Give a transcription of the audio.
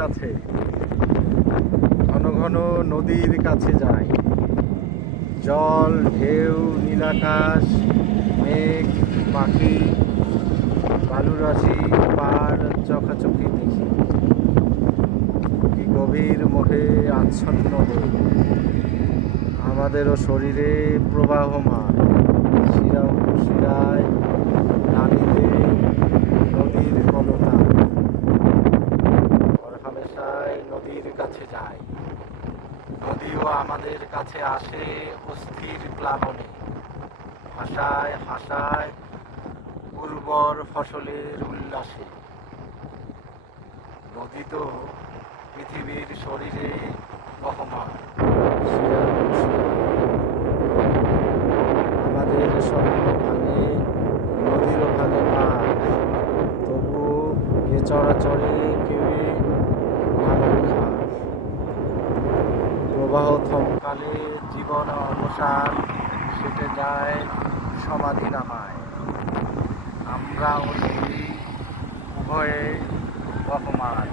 কাছে, ঘন ঘন নদীর কাছে যাই। জল, ঢেউ, নীলাকাশ, মেঘ, পাখি, বালুরাশি পার চোখাচোখি দেখি। কি গভীর মোহে আচ্ছন্ন হই, আমাদেরও শরীরে প্রবাহমান। শিরা শিরায় নারীতে নদীর কলতান। হামেশায় নদীর কাছে যাই, নদীও আমাদের কাছে আসে অস্থির প্লাবনে। হাসায় হাসায় উর্বর ফসলের উল্লাসে। নদী তো পৃথিবীর শরীরে বহমান। আমাদের স্বপ্ন ভাঙে, নদীরও ভাঙে পার। তবু এ চরাচরে কেউ ভাঙানি হার। প্রবাহ থমকালে জীবন অবসান, সেটে যায় সমাধি নামায়। আমরা ও নদী উভয়ে বহমান।